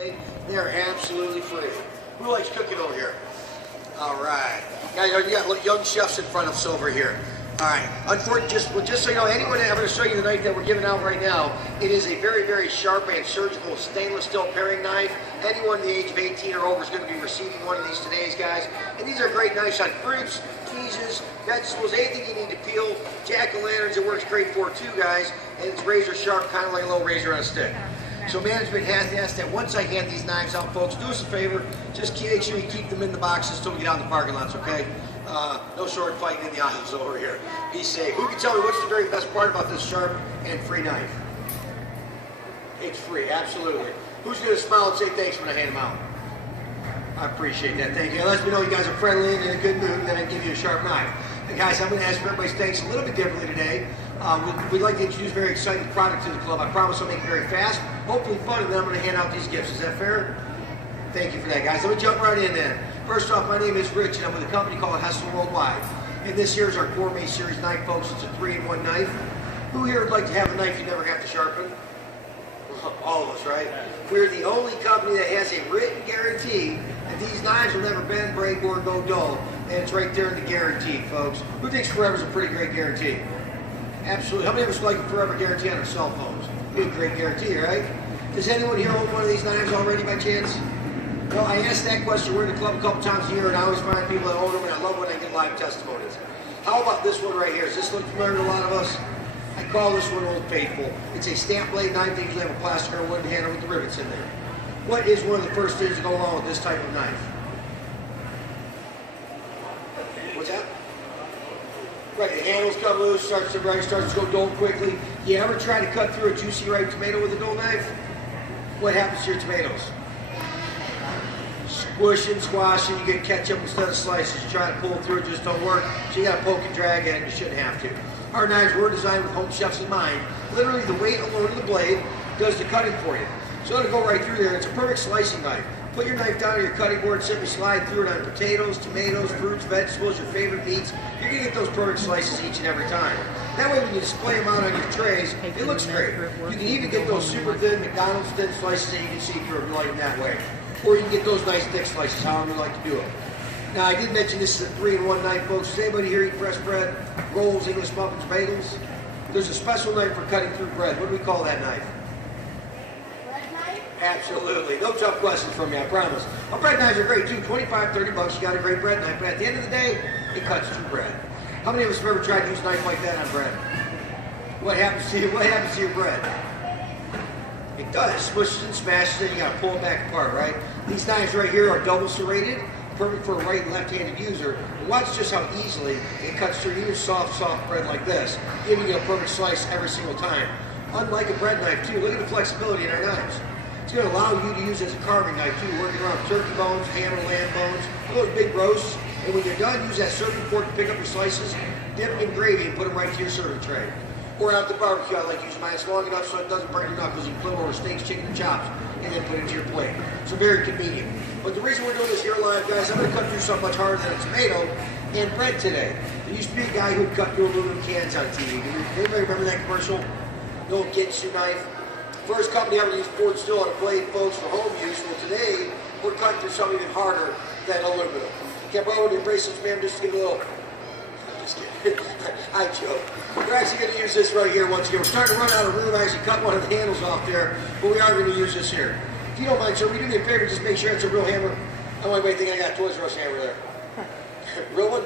They are absolutely free. Who likes cooking over here? All right. Guys, you got young chefs in front of us over here. All right. Unfortunately, just so you know, anyone that I'm going to show you the knife that we're giving out right now, it is a very, very sharp and surgical stainless steel paring knife. Anyone the age of 18 or over is going to be receiving one of these today, guys. And these are great knives on fruits, cheeses, vegetables, anything you need to peel. Jack-o'-lanterns, it works great for too, guys. And it's razor sharp, kind of like a little razor on a stick. So management has asked that once I hand these knives out, folks, do us a favor, just make sure you keep them in the boxes until we get out in the parking lots, okay? No sword fighting in the aisles over here. Be safe. Who can tell me what's the very best part about this sharp and free knife? It's free, absolutely. Who's going to smile and say thanks when I hand them out? I appreciate that. Thank you. It lets me know you guys are friendly and in a good mood, then I give you a sharp knife. And guys, I'm going to ask for everybody's thanks a little bit differently today. We'd like to introduce a very exciting product to the club. I promise I'll make it very fast, hopefully fun, and then I'm going to hand out these gifts. Is that fair? Thank you for that, guys. Let me jump right in then. First off, my name is Rich, and I'm with a company called Hessler Worldwide. And this here is our Gourmet Series knife, folks. It's a 3-in-1 knife. Who here would like to have a knife you never have to sharpen? All of us, right? We're the only company that has a written guarantee that these knives will never bend, break, or go dull. And it's right there in the guarantee, folks. Who thinks forever is a pretty great guarantee? Absolutely. How many of us like a forever guarantee on our cell phones? Be a great guarantee, right? Does anyone here own one of these knives already by chance? Well, I ask that question. We're in the club a couple times a year, and I always find people that own them, and I love when I get live testimonies. How about this one right here? Does this look familiar to a lot of us? I call this one Old Faithful. It's a stamp blade knife. They usually have a plastic or wooden handle with the rivets in there. What is one of the first things to go along with this type of knife? What's that? Right, the handles come loose, starts to go dull quickly. You ever try to cut through a juicy ripe tomato with a dull knife? What happens to your tomatoes? Squish and squash, and you get ketchup instead of slices. You try to pull through, it just don't work. So you got to poke and drag at it, and you shouldn't have to. Our knives were designed with home chefs in mind. Literally, the weight alone of the blade does the cutting for you. So it'll go right through there. It's a perfect slicing knife. Put your knife down on your cutting board, simply slide through it on potatoes, tomatoes, fruits, vegetables, your favorite meats. You're going to get those perfect slices each and every time. That way when you display them out on your trays, it looks great. You can even get those super thin McDonald's thin slices that you can see through if you like them that way. Or you can get those nice thick slices, however you like to do it. Now I did mention this is a 3-in-1 knife, folks. Does anybody here eat fresh bread, rolls, English muffins, bagels? There's a special knife for cutting through bread. What do we call that knife? Absolutely. No tough questions from me, I promise. Our bread knives are great too. 25, 30 bucks, you got a great bread knife. But at the end of the day, it cuts through bread. How many of us have ever tried to use a knife like that on bread? What happens to you? What happens to your bread? It does. It smushes and smashes and you got to pull it back apart, right? These knives right here are double serrated, perfect for a right and left-handed user. And watch just how easily it cuts through even soft bread like this, giving you a perfect slice every single time. Unlike a bread knife too, look at the flexibility in our knives. It's going to allow you to use it as a carving knife too, working around turkey bones, ham or lamb bones, those big roasts. And when you're done, use that serving fork to pick up your slices, dip them in gravy, and put them right to your serving tray. Or out the barbecue, I like to use mine. It's long enough so it doesn't burn your knuckles. You can put it over steaks, chicken, and chops, and then put it to your plate. So very convenient. But the reason we're doing this here live, guys, I'm going to cut through something much harder than a tomato and bread today. There used to be a guy who would cut through aluminum cans on TV. Anybody remember that commercial? The old Ginsu knife. First company ever used poured steel on a blade, folks, for home use. Well, today, we're cutting through something even harder than aluminum. Can't borrow the bracelets, man, just to give a little. I'm just kidding. I joke. We're actually going to use this right here once again. We're starting to run out of room. I actually cut one of the handles off there, but we are going to use this here. If you don't mind, sir, will you do me a favor? Just make sure it's a real hammer. I don't want anybody to think I got a Toys R Us hammer there. Real one?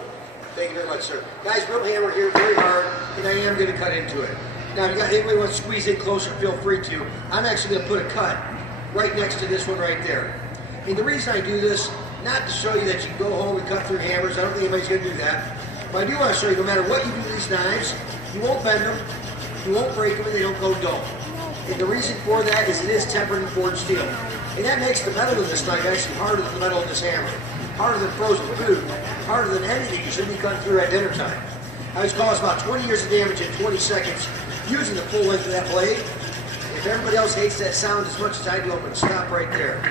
Thank you very much, sir. Guys, real hammer here, very hard, and I am going to cut into it. Now, if you got anybody wants to squeeze in closer, feel free to. I'm actually going to put a cut right next to this one right there. And the reason I do this, not to show you that you can go home and cut through hammers. I don't think anybody's going to do that. But I do want to show you, no matter what you do with these knives, you won't bend them, you won't break them, and they don't go dull. And the reason for that is it is tempered and forged steel. And that makes the metal in this knife actually harder than the metal in this hammer. Harder than frozen food, harder than anything you should be cutting through at dinner time. I was caused about 20 years of damage in 20 seconds using the full length of that blade. If everybody else hates that sound as much as I do, I'm going to stop right there.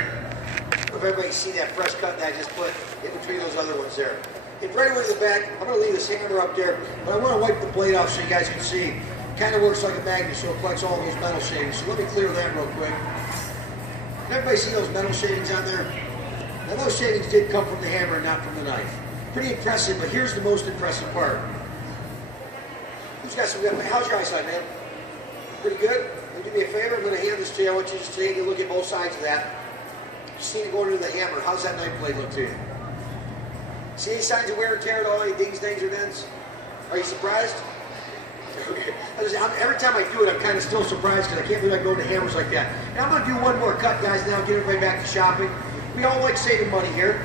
If everybody can see that fresh cut that I just put in between those other ones there. And right away in the back, I'm going to leave this hammer up there, but I want to wipe the blade off so you guys can see. It kind of works like a magnet, so it collects all those metal shavings. So let me clear that real quick. Everybody see those metal shavings on there? Now those shavings did come from the hammer and not from the knife. Pretty impressive, but here's the most impressive part. Who's got some, how's your eyesight, man? Pretty good? Well, do me a favor, I'm going to hand this to you. I want you to take a look at both sides of that. You see it going into the hammer. How's that knife blade look to you? See any signs of wear and tear at all? Any dings, dangs, or dents? Are you surprised? Okay. Every time I do it, I'm kind of still surprised because I can't believe I go into hammers like that. Now I'm going to do one more cut, guys, now get everybody back to shopping. We all like saving money here,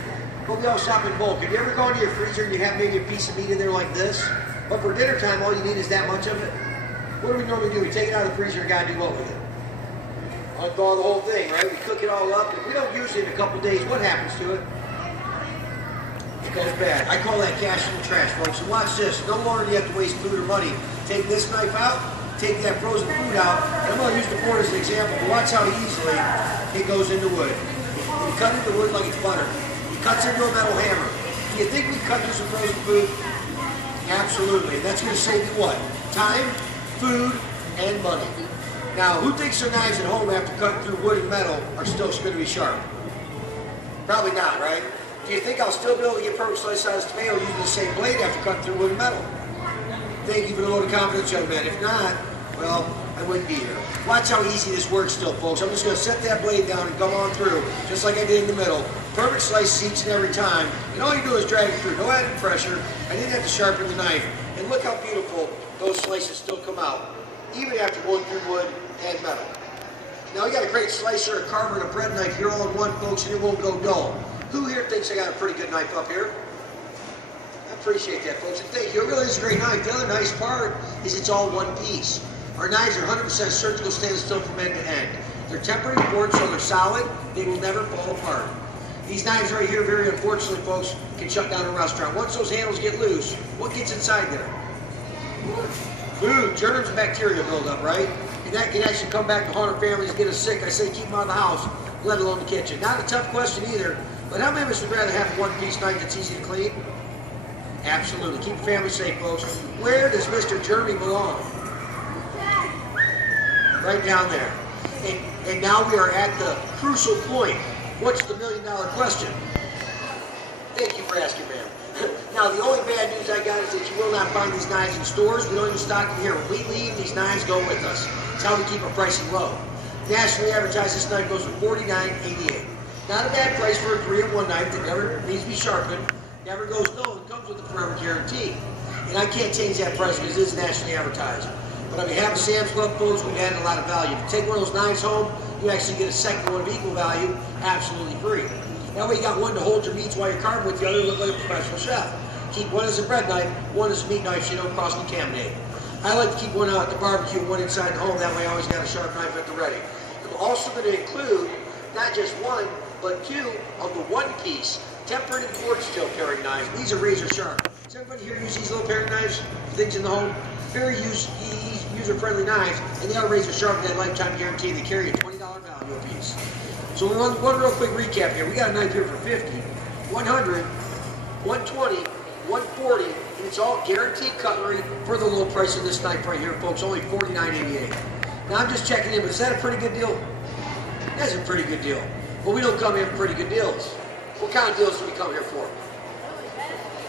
but we all shop in bulk. Have you ever gone to your freezer and you have maybe a piece of meat in there like this? But for dinner time, all you need is that much of it? What do we normally do? We take it out of the freezer and gotta do what with it? Unthaw the whole thing, right? We cook it all up. If we don't use it in a couple days, what happens to it? It goes bad. I call that cash in the trash, folks. And watch this. No longer do you have to waste food or money. Take this knife out, take that frozen food out, and I'm going to use the board as an example, but watch how easily it goes into wood. You cut into wood like it's butter. It cuts into a metal hammer. Do you think we cut through some frozen food? Absolutely. And that's going to save you what? Time, food, and money. Now, who thinks their knives at home after cutting through wood and metal are still going to be sharp? Probably not, right? Do you think I'll still be able to get perfect slice-sized tomato using the same blade after cutting through wood and metal? Thank you for the vote of confidence, young man. If not, well, I wouldn't be here. Watch how easy this works still, folks. I'm just going to set that blade down and come on through, just like I did in the middle. Perfect slice each and every time. And all you do is drag it through. No added pressure. I didn't have to sharpen the knife. And look how beautiful those slices still come out, even after going through wood and metal. Now, you got a great slicer, a carver, and a bread knife here all in one, folks, and it won't go dull. Who here thinks I got a pretty good knife up here? I appreciate that, folks, and thank you. It really is a great knife. The other nice part is it's all one piece. Our knives are 100% surgical stainless steel from end to end. They're tempered and forged, so they're solid. They will never fall apart. These knives right here, very unfortunately, folks, can shut down a restaurant. Once those handles get loose, what gets inside there? Food, germs, and bacteria build up, right? And that can actually come back to haunt our families and get us sick. I say keep them out of the house, let alone the kitchen. Not a tough question either, but how many of us would rather have a one-piece knife that's easy to clean? Absolutely. Keep your family safe, folks. Where does Mr. Jeremy belong? Right down there. And now we are at the crucial point. What's the million-dollar question? Thank you for asking, ma'am. Now, the only bad news I got is that you will not find these knives in stores. We don't even stock them here. When we leave, these knives go with us. It's how we keep our pricing low. Nationally advertised, this knife goes for $49.88. Not a bad price for a 3-in-1 knife that never needs to be sharpened. Never goes dull. It comes with a forever guarantee. And I can't change that price because it is nationally advertised. But on behalf of Sam's Club, folks, we've added a lot of value. If you take one of those knives home, you actually get a second one of equal value, absolutely free. That way you got one to hold your meats while you're carving with, the other look like a professional chef. Keep one as a bread knife, one as a meat knife so you don't cross-contaminate. I like to keep one out at the barbecue and one inside the home. That way I always got a sharp knife at the ready. I'm also going to include not just one, but two of the one-piece tempered and forged steel paring knives. These are razor sharp. Does everybody here use these little paring knives for things in the home? Very user-friendly knives, and they are razor sharp with that lifetime guarantee. They carry a $20 value a piece. So we want one real quick recap here. We got a knife here for $50, $100, $120, $140, and it's all guaranteed cutlery for the low price of this knife right here, folks. Only $49.88. Now I'm just checking in, but is that a pretty good deal? That's a pretty good deal. But we don't come here for pretty good deals. What kind of deals do we come here for?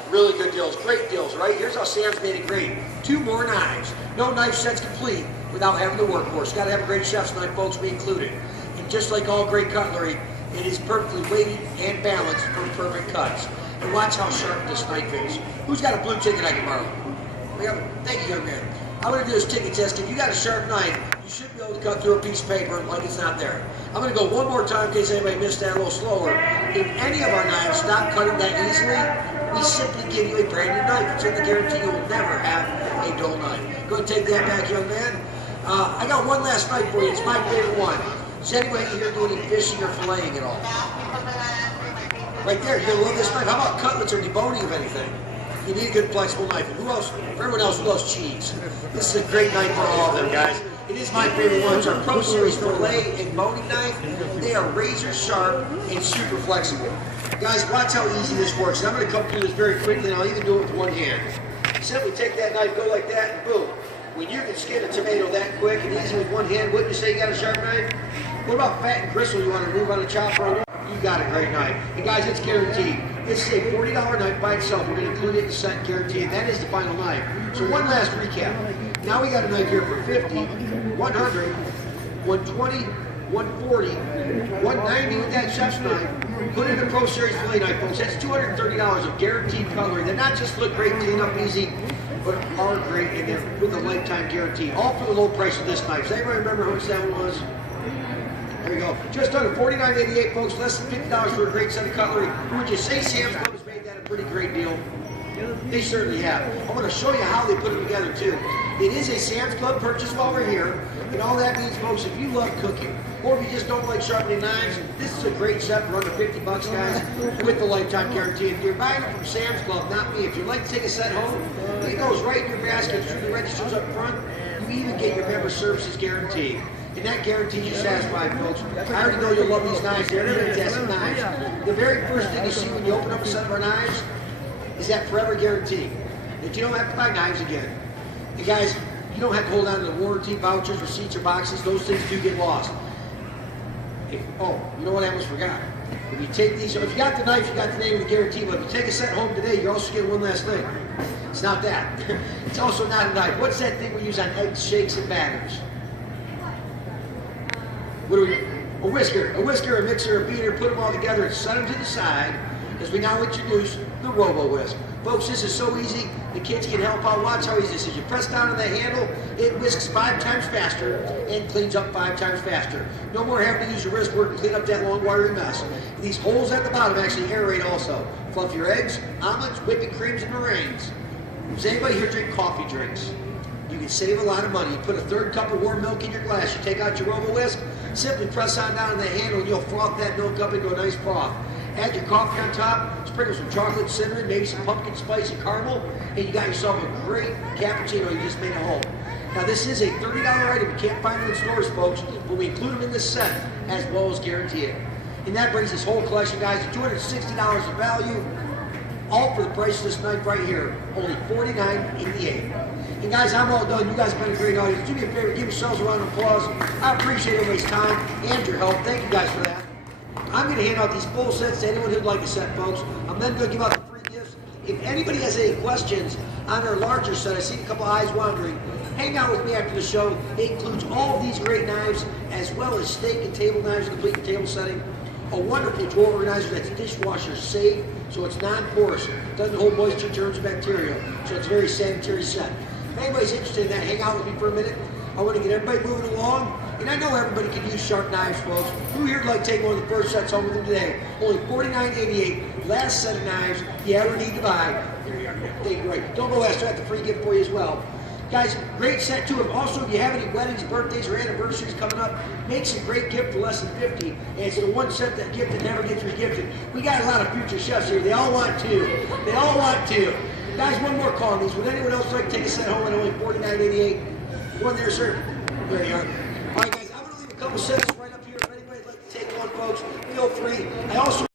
Really good deals, great deals, right? Here's how Sam's made it great. 2 more knives. No knife set's complete without having the workhorse. Got to have a great chef's knife, folks, we included. And just like all great cutlery, it is perfectly weighted and balanced for perfect cuts. And watch how sharp this knife is. Who's got a blue ticket I can borrow? Thank you, young man. I'm going to do this ticket test. If you got a sharp knife, you should be able to cut through a piece of paper like it's not there. I'm going to go one more time in case anybody missed that a little slower. If any of our knives stop cutting that easily, we simply give you a brand new knife. It's in the guarantee you will never have a dull knife. Go ahead and take that back, young man. I got one last knife for you. It's my favorite one. Does anybody here do any fishing or filleting at all? Right there, you're going to love this knife. How about cutlets or deboning of anything? You need a good flexible knife. And who else? For everyone else, who loves cheese? This is a great knife for all of them, guys. It is my favorite one. It's our Pro Series fillet and boning knife. They are razor sharp and super flexible. Guys, watch how easy this works. And I'm going to come through this very quickly, and I'll even do it with one hand. Simply take that knife, go like that, and boom. When you can skin a tomato that quick and easy with one hand, wouldn't you say you got a sharp knife? What about fat and gristle you want to remove on a chopper? You got a great knife. And guys, it's guaranteed. This is a $40 knife by itself. We're going to include it in the set guarantee, and that is the final knife. So one last recap. Now we got a knife here for 50, 100, 120, 140, 190 with that chef's knife. Put in the Pro Series fillet knife, folks. That's $230 of guaranteed cutlery. They're not just look great, clean up easy, but are great, and they're with a lifetime guarantee. All for the low price of this knife. Does anybody remember how much that one was? There we go. Just under $49.88, folks. Less than $50 for a great set of cutlery. Would you say Sam's Club has made that a pretty great deal? They certainly have. I want to show you how they put it together, too. It is a Sam's Club purchase while we're here. And all that means, folks, if you love cooking, or if you just don't like sharpening knives, this is a great set for under 50 bucks, guys, with the lifetime guarantee. If you're buying it from Sam's Club, not me, if you'd like to take a set home, it goes right in your basket through the registers up front. You even get your member services guarantee. And that guarantees you satisfied, folks. I already know you'll love these knives. They're fantastic knives. The very first thing you see when you open up a set of our knives is that forever guarantee. That you don't have to buy knives again. And guys, you don't have to hold on to the warranty vouchers, receipts, or boxes. Those things do get lost. Oh, you know what I almost forgot? If you take these, so if you got the knife, you got the name of the guarantee, but if you take a set home today, you're also getting one last thing. It's not that. It's also not a knife. What's that thing we use on eggs, shakes, and batters? What do we? A whisker, a mixer, a beater, put them all together and set them to the side as we now introduce the Robo-Whisk. Folks, this is so easy, the kids can help out. Watch how easy this is. You press down on the handle, it whisks 5 times faster and cleans up 5 times faster. No more having to use your wrist work to clean up that long wiry mess. These holes at the bottom actually aerate also. Fluff your eggs, omelets, whipping creams, and meringues. Does anybody here drink coffee drinks? You can save a lot of money. You put a 1/3 cup of warm milk in your glass, you take out your Robo-Whisk, simply press on down on the handle and you'll froth that milk up into a nice froth. Add your coffee on top, sprinkle some chocolate, cinnamon, maybe some pumpkin spice and caramel, and you got yourself a great cappuccino you just made at home. Now this is a $30 item. You can't find it in stores, folks, but we include them in this set as well as guarantee it. And that brings this whole collection, guys, to $260 of value, all for the price of this knife right here, only $49.88. And guys, I'm all done. You guys have been a great audience. Do me a favor, give yourselves a round of applause. I appreciate everybody's time and your help. Thank you guys for that. I'm going to hand out these full sets to anyone who'd like a set, folks. I'm then going to give out the free gifts. If anybody has any questions on our larger set, I see a couple eyes wandering, hang out with me after the show. It includes all of these great knives, as well as steak and table knives, complete in table setting. A wonderful drawer organizer that's dishwasher safe, so it's non-porous. Doesn't hold moisture, germs, or bacteria, so it's a very sanitary set. If anybody's interested in that, hang out with me for a minute. I want to get everybody moving along. And I know everybody can use sharp knives, folks. Who here would like to take one of the first sets home with them today? Only $49.88. Last set of knives you ever need to buy. Here you are. Thank you. Right. Don't go last. I have the free gift for you as well. Guys, great set too. Also, if you have any weddings, birthdays, or anniversaries coming up, make some great gift for less than $50. And it's the one set that gift that never gets regifted. We got a lot of future chefs here. They all want to. They all want to. Guys, one more call on these. Would anyone else like to take a set home at only $49.88? One there, sir. There you are. All right, guys, I'm going to leave a couple sets right up here. If anybody'd like to take one, folks, feel free. I also